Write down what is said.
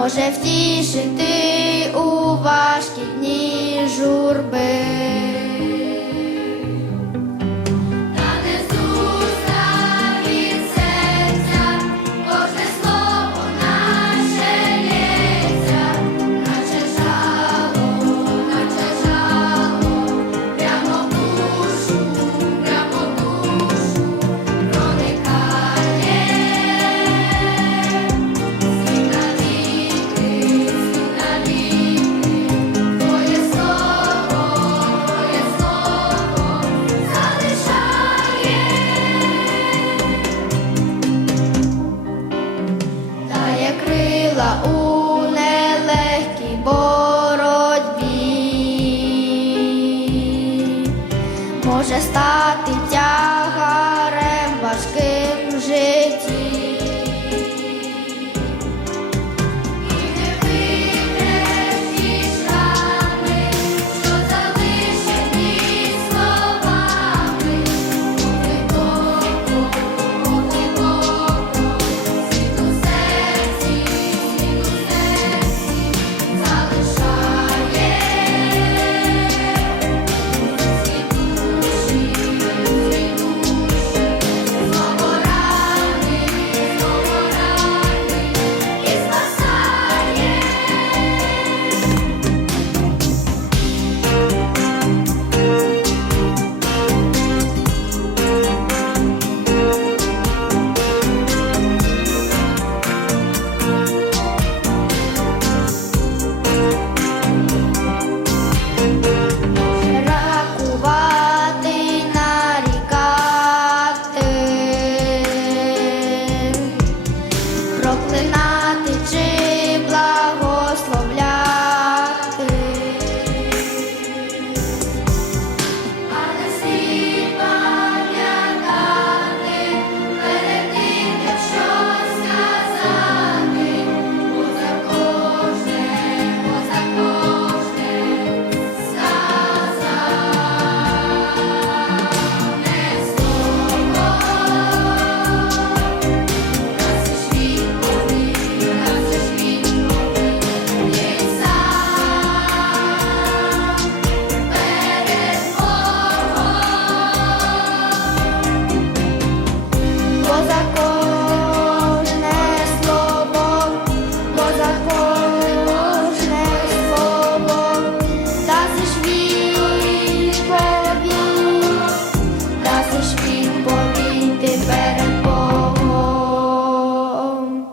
може втішити у важкі дні журби. може стати тягарем важким в житті.